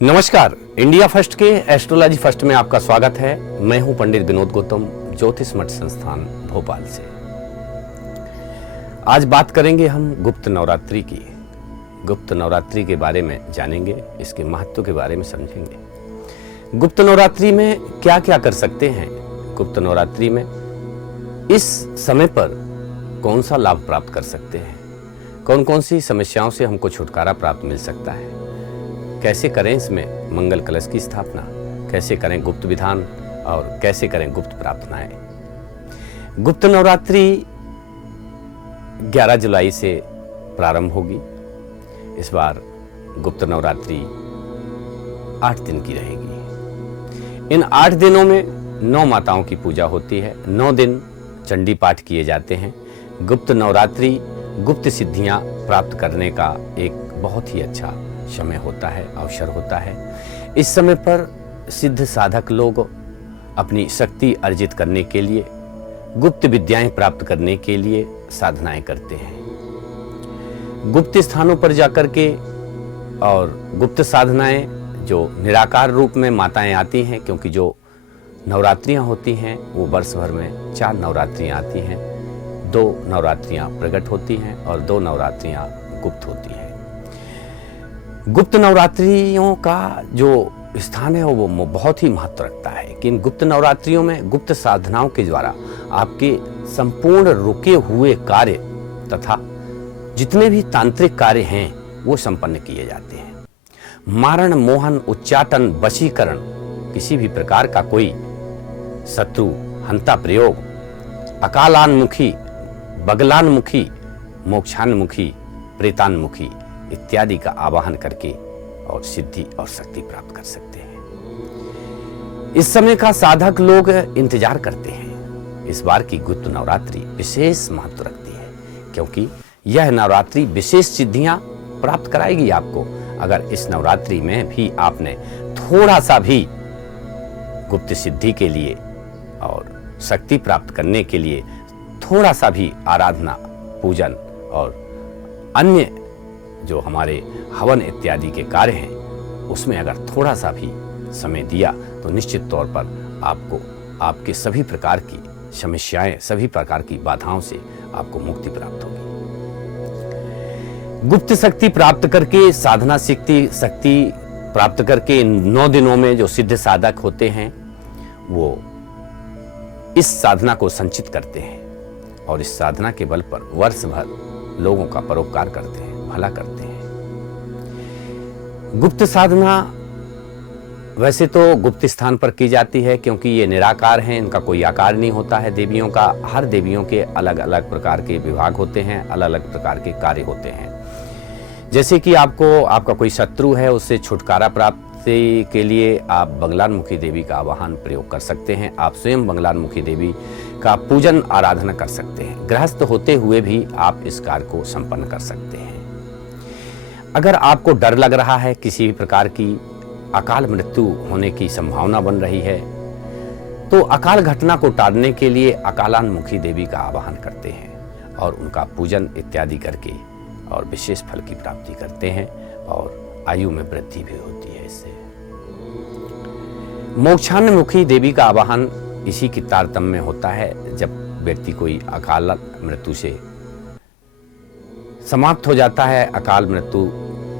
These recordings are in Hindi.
नमस्कार, इंडिया फर्स्ट के एस्ट्रोलॉजी फर्स्ट में आपका स्वागत है। मैं हूं पंडित विनोद गौतम, ज्योतिष मठ संस्थान भोपाल से। आज बात करेंगे हम गुप्त नवरात्रि की। गुप्त नवरात्रि के बारे में जानेंगे, इसके महत्व के बारे में समझेंगे। गुप्त नवरात्रि में क्या क्या कर सकते हैं, गुप्त नवरात्रि में इस समय पर कौन सा लाभ प्राप्त कर सकते हैं, कौन कौन सी समस्याओं से हमको छुटकारा प्राप्त मिल सकता है, कैसे करें इसमें मंगल कलश की स्थापना, कैसे करें गुप्त विधान और कैसे करें गुप्त प्रार्थनाएं। गुप्त नवरात्रि 11 जुलाई से प्रारंभ होगी। इस बार गुप्त नवरात्रि 8 दिन की रहेगी। इन 8 दिनों में 9 माताओं की पूजा होती है, 9 दिन चंडी पाठ किए जाते हैं। गुप्त नवरात्रि गुप्त सिद्धियां प्राप्त करने का एक बहुत ही अच्छा समय होता है, अवसर होता है। इस समय पर सिद्ध साधक लोग अपनी शक्ति अर्जित करने के लिए, गुप्त विद्याएं प्राप्त करने के लिए साधनाएं करते हैं। गुप्त स्थानों पर जाकर के और गुप्त साधनाएं जो निराकार रूप में माताएं आती हैं, क्योंकि जो नवरात्रियां होती हैं वो वर्ष भर में 4 नवरात्रियां आती हैं। 2 नवरात्रियां प्रकट होती हैं और 2 नवरात्रियां गुप्त होती हैं। गुप्त नवरात्रियों का जो स्थान है वो बहुत ही महत्व रखता है कि इन गुप्त नवरात्रियों में गुप्त साधनाओं के द्वारा आपके संपूर्ण रुके हुए कार्य तथा जितने भी तांत्रिक कार्य हैं वो संपन्न किए जाते हैं। मारण, मोहन, उच्चाटन, वशीकरण, किसी भी प्रकार का कोई शत्रु हंता प्रयोग, अकालान्मुखी, बगलान्मुखी, मोक्षान्मुखी, प्रेतान्मुखी इत्यादि का आवाहन करके और सिद्धि और शक्ति प्राप्त कर सकते हैं। इस समय का साधक लोग इंतजार करते हैं। इस बार की गुप्त नवरात्रि विशेष महत्व रखती है, क्योंकि यह नवरात्रि विशेष सिद्धियां प्राप्त कराएगी आपको। अगर इस नवरात्रि में भी आपने थोड़ा सा भी गुप्त सिद्धि के लिए और शक्ति प्राप्त करने के लिए थोड़ा सा भी आराधना, पूजन और अन्य जो हमारे हवन इत्यादि के कार्य हैं उसमें अगर थोड़ा सा भी समय दिया तो निश्चित तौर पर आपको आपके सभी प्रकार की समस्याएं, सभी प्रकार की बाधाओं से आपको मुक्ति प्राप्त होगी। गुप्त शक्ति प्राप्त करके, साधना शक्ति प्राप्त करके 9 दिनों में जो सिद्ध साधक होते हैं वो इस साधना को संचित करते हैं और इस साधना के बल पर वर्ष भर लोगों का परोपकार करते हैं, भला करते हैं। गुप्त साधना वैसे तो गुप्त स्थान पर की जाती है, क्योंकि ये निराकार हैं, इनका कोई आकार नहीं होता है। देवियों का, हर देवियों के अलग अलग प्रकार के विभाग होते हैं, अलग अलग प्रकार के कार्य होते हैं। जैसे कि आपका कोई शत्रु है, उससे छुटकारा प्राप्ति के लिए आप बगलान्मुखी देवी का आवाहन प्रयोग कर सकते हैं। आप स्वयं बगलान्मुखी देवी का पूजन आराधना कर सकते हैं। गृहस्थ होते हुए भी आप इस कार्य को संपन्न कर सकते हैं। अगर आपको डर लग रहा है, किसी भी प्रकार की अकाल मृत्यु होने की संभावना बन रही है, तो अकाल घटना को टालने के लिए अकालान्मुखी देवी का आवाहन करते हैं और उनका पूजन इत्यादि करके और विशेष फल की प्राप्ति करते हैं और आयु में वृद्धि भी होती है इससे। मोक्षान्मुखी देवी का आवाहन इसी की तारतम्य होता है, जब व्यक्ति कोई अकाल मृत्यु से समाप्त हो जाता है, अकाल मृत्यु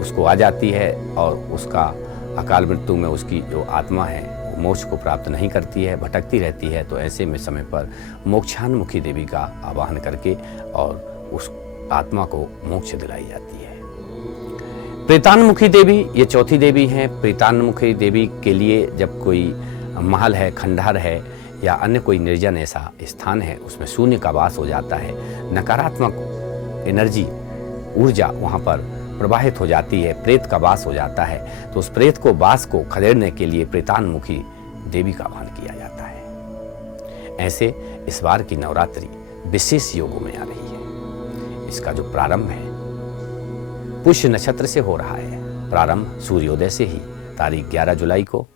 उसको आ जाती है और उसका अकाल मृत्यु में उसकी जो आत्मा है वो मोक्ष को प्राप्त नहीं करती है, भटकती रहती है। तो ऐसे में समय पर मोक्षान्मुखी देवी का आवाहन करके और उस आत्मा को मोक्ष दिलाई जाती है। प्रेतान्मुखी देवी ये चौथी देवी हैं। प्रेतान्मुखी देवी के लिए जब कोई महल है, खंडहर है या अन्य कोई निर्जन ऐसा स्थान है, उसमें शून्य का वास हो जाता है, नकारात्मक एनर्जी, ऊर्जा वहाँ पर प्रवाहित हो जाती है, प्रेत का वास हो जाता है, तो उस प्रेत को वास को खदेड़ने के लिए प्रेतान्मुखी देवी का आह्वान किया जाता है। ऐसे इस बार की नवरात्रि विशेष योगों में आ रही है। इसका जो प्रारंभ है पुष्य नक्षत्र से हो रहा है। प्रारंभ सूर्योदय से ही तारीख 11 जुलाई को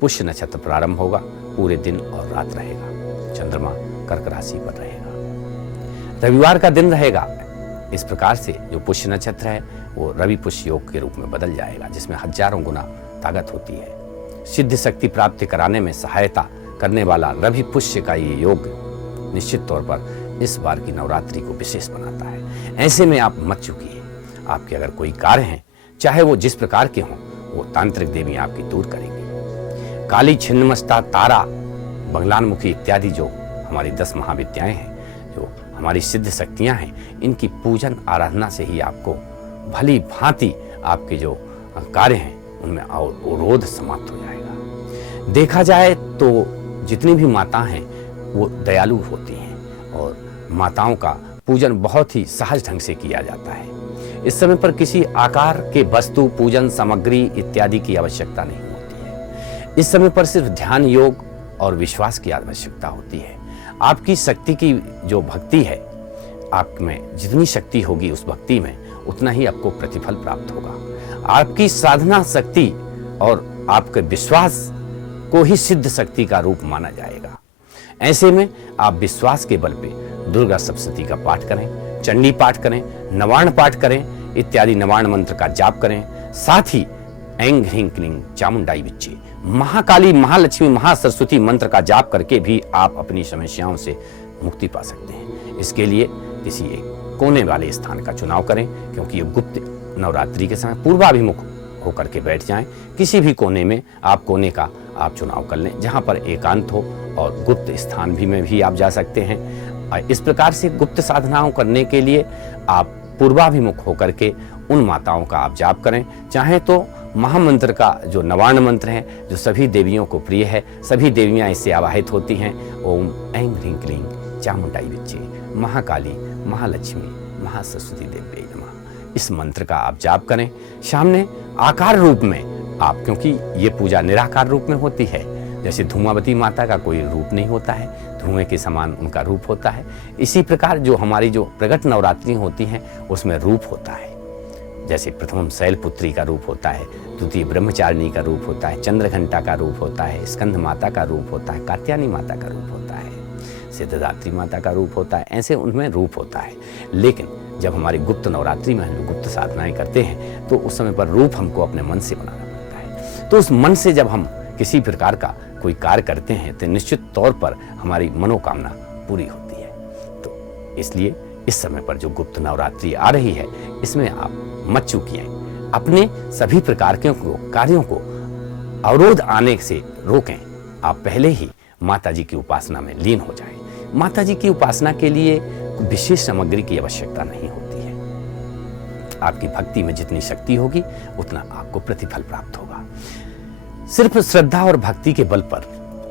पुष्य नक्षत्र प्रारंभ होगा, पूरे दिन और रात रहेगा। चंद्रमा कर्क राशि पर रहेगा, रविवार का दिन रहेगा। इस प्रकार से जो पुष्य नक्षत्र है वो रवि पुष्य योग के रूप में बदल जाएगा, जिसमें हजारों गुना ताकत होती है। सिद्ध शक्ति प्राप्ति कराने में सहायता करने वाला रवि पुष्य का ये योग निश्चित तौर पर इस बार की नवरात्रि को विशेष बनाता है। ऐसे में आप मत चूकिए। आपके अगर कोई कार्य हैं, चाहे वो जिस प्रकार के हों, वो तांत्रिक देवी आपकी दूर करेंगी। काली, छिन्नमस्ता, तारा, बगलामुखी इत्यादि जो हमारी 10 महाविद्याएं हैं, जो हमारी सिद्ध शक्तियां हैं, इनकी पूजन आराधना से ही आपको भली भांति आपके जो कार्य हैं उनमें अवरोध समाप्त हो जाएगा। देखा जाए तो जितनी भी माता हैं वो दयालु होती हैं और माताओं का पूजन बहुत ही सहज ढंग से किया जाता है। इस समय पर किसी आकार के वस्तु, पूजन सामग्री इत्यादि की आवश्यकता नहीं होती है। इस समय पर सिर्फ ध्यान, योग और विश्वास की आवश्यकता होती है। आपकी शक्ति की जो भक्ति है, आप में जितनी शक्ति होगी उस भक्ति में उतना ही आपको प्रतिफल प्राप्त होगा। आपकी साधना शक्ति और आपके विश्वास को ही सिद्ध शक्ति का रूप माना जाएगा। ऐसे में आप विश्वास के बल पे दुर्गा सप्तशती का पाठ करें, चंडी पाठ करें, नवार्ण पाठ करें इत्यादि नवार्ण मंत्र का जाप करें। साथ ही ऐं ह्रीं क्लीं चामुंडाई विच्चे, महाकाली, महालक्ष्मी, महासरस्वती मंत्र का जाप करके भी आप अपनी समस्याओं से मुक्ति पा सकते हैं। इसके लिए किसी एक कोने वाले स्थान का चुनाव करें, क्योंकि ये गुप्त नवरात्रि के समय पूर्वाभिमुख होकर के बैठ जाएं। किसी भी कोने में आप कोने का आप चुनाव कर लें जहां पर एकांत हो, और गुप्त स्थान भी में भी आप जा सकते हैं। इस प्रकार से गुप्त साधनाओं करने के लिए आप पूर्वाभिमुख होकर के उन माताओं का आप जाप करें। चाहे तो महामंत्र का जो नवार्ण मंत्र है, जो सभी देवियों को प्रिय है, सभी देवियां इससे आवाहित होती हैं। ओम ऐं ह्रीं क्लीं चामुंडाई विच्चे, महाकाली, महालक्ष्मी, महासरस्वती देव्यै नमः। इस मंत्र का आप जाप करें। सामने आकार रूप में आप, क्योंकि ये पूजा निराकार रूप में होती है, जैसे धूमावती माता का कोई रूप नहीं होता है, धुएं के समान उनका रूप होता है। इसी प्रकार जो हमारी जो प्रगट नवरात्रि होती हैं उसमें रूप होता है। जैसे प्रथम शैलपुत्री का रूप होता है, द्वितीय ब्रह्मचारिणी का रूप होता है, चंद्रघंटा का रूप होता है, स्कंद माता का रूप होता है, कात्यायनी माता का रूप होता है, सिद्धदात्री माता का रूप होता है। ऐसे उनमें रूप होता है। लेकिन जब हमारी गुप्त नवरात्रि में हम गुप्त साधनाएं करते हैं तो उस समय पर रूप हमको अपने मन से बनाना पड़ता है। तो उस मन से जब हम किसी प्रकार का कोई कार्य करते हैं तो निश्चित तौर पर हमारी मनोकामना पूरी होती है। तो इसलिए इस समय पर जो गुप्त नवरात्रि आ रही है, इसमें आप मत चूकिए। अपने सभी प्रकार के कार्यों को अवरोध आने से रोकें। आप पहले ही माता जी की उपासना में लीन हो जाएं। माता जी की उपासना के लिए विशेष सामग्री की आवश्यकता नहीं होती है। आपकी भक्ति में जितनी शक्ति होगी उतना आपको प्रतिफल प्राप्त होगा। सिर्फ श्रद्धा और भक्ति के बल पर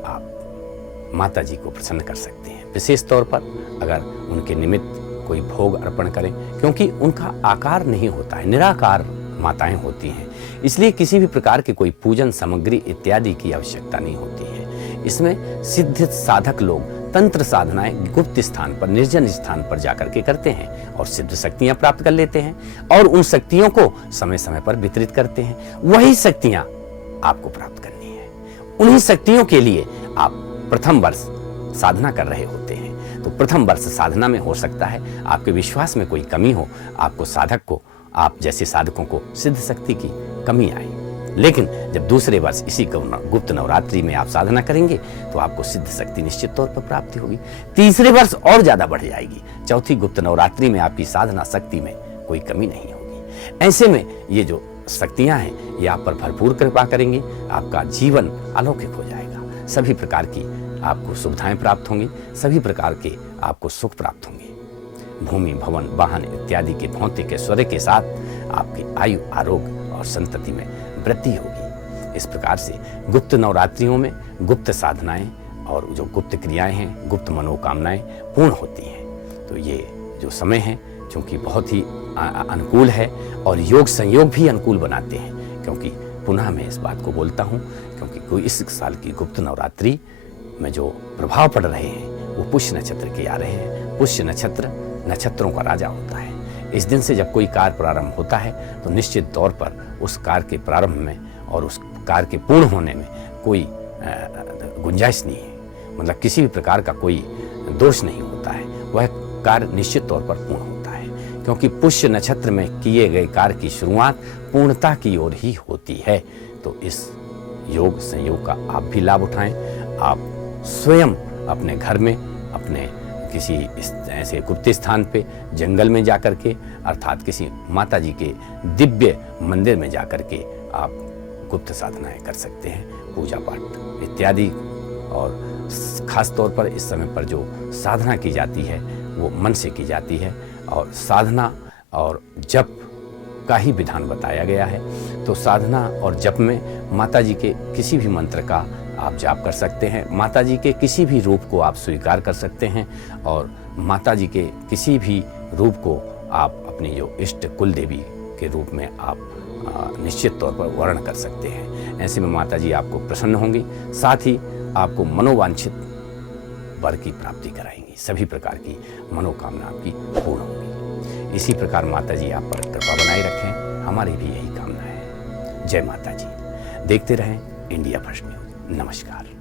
आप माता जी को प्रसन्न कर सकते हैं। विशेष तौर पर अगर उनके निमित्त कोई भोग अर्पण करें, क्योंकि उनका आकार नहीं होता है, निराकार माताएं होती हैं, इसलिए किसी भी प्रकार के कोई पूजन सामग्री इत्यादि की आवश्यकता नहीं होती है। इसमें सिद्ध साधक लोग तंत्र साधनाएं गुप्त स्थान पर, निर्जन स्थान पर जाकर के करते हैं और सिद्ध शक्तियां प्राप्त कर लेते हैं और उन शक्तियों को समय समय पर वितरित करते हैं। वही शक्तियां आपको प्राप्त करनी है। उन्हीं शक्तियों के लिए आप प्रथम वर्ष साधना कर रहे होते हैं। तो प्रथम वर्ष साधना में हो सकता है आपके विश्वास में कोई कमी हो, आपको साधक को, आप जैसे साधकों को सिद्ध शक्ति की कमी आए। लेकिन जब दूसरे वर्ष इसी गुप्त नवरात्रि में आप साधना करेंगे तो आपको सिद्ध शक्ति निश्चित तौर पर प्राप्ति होगी। तीसरे वर्ष और ज्यादा बढ़ जाएगी। चौथी गुप्त नवरात्रि में आपकी साधना शक्ति में कोई कमी नहीं होगी। ऐसे में ये जो शक्तियां हैं ये आप पर भरपूर कृपा करेंगी। आपका जीवन अलौकिक हो जाएगा। सभी प्रकार की आपको सुविधाएं प्राप्त होंगी, सभी प्रकार के आपको सुख प्राप्त होंगे। भूमि, भवन, वाहन इत्यादि के भौतिक ऐश्वर्य के साथ आपकी आयु, आरोग्य और संतति में वृद्धि होगी। इस प्रकार से गुप्त नवरात्रियों में गुप्त साधनाएं और जो गुप्त क्रियाएं हैं, गुप्त मनोकामनाएं पूर्ण होती हैं। तो ये जो समय है क्योंकि बहुत ही अनुकूल है और योग संयोग भी अनुकूल बनाते हैं। क्योंकि पुनः मैं इस बात को बोलता हूँ, क्योंकि कोई इस साल की गुप्त नवरात्रि में जो प्रभाव पड़ रहे हैं वो पुष्य नक्षत्र के आ रहे हैं। पुष्य नक्षत्र नक्षत्रों का राजा होता है। इस दिन से जब कोई कार्य प्रारंभ होता है तो निश्चित तौर पर उस कार्य के प्रारंभ में और उस कार्य के पूर्ण होने में कोई गुंजाइश नहीं है। मतलब किसी भी प्रकार का कोई दोष नहीं होता है। वह कार्य निश्चित तौर पर पूर्ण होता है, क्योंकि पुष्य नक्षत्र में किए गए कार्य की शुरुआत पूर्णता की ओर ही होती है। तो इस योग संयोग का आप भी लाभ उठाएं। आप स्वयं अपने घर में, अपने किसी इस ऐसे गुप्त स्थान पे, जंगल में जाकर के, अर्थात किसी माता जी के दिव्य मंदिर में जाकर के आप गुप्त साधनाएं कर सकते हैं, पूजा पाठ इत्यादि। और खास तौर पर इस समय पर जो साधना की जाती है वो मन से की जाती है, और साधना और जप का ही विधान बताया गया है। तो साधना और जप में माता जी के किसी भी मंत्र का आप जाप कर सकते हैं, माता जी के किसी भी रूप को आप स्वीकार कर सकते हैं, और माता जी के किसी भी रूप को आप अपनी जो इष्ट कुल देवी के रूप में आप निश्चित तौर पर वर्ण कर सकते हैं। ऐसे में माता जी आपको प्रसन्न होंगी, साथ ही आपको मनोवांछित वर की प्राप्ति कराएंगी, सभी प्रकार की मनोकामना आपकी पूर्ण होगी। इसी प्रकार माता जी आप पर कृपा बनाए रखें, हमारी भी यही कामना है। जय माता जी। देखते रहें इंडिया फर्स्ट न्यूज। नमस्कार।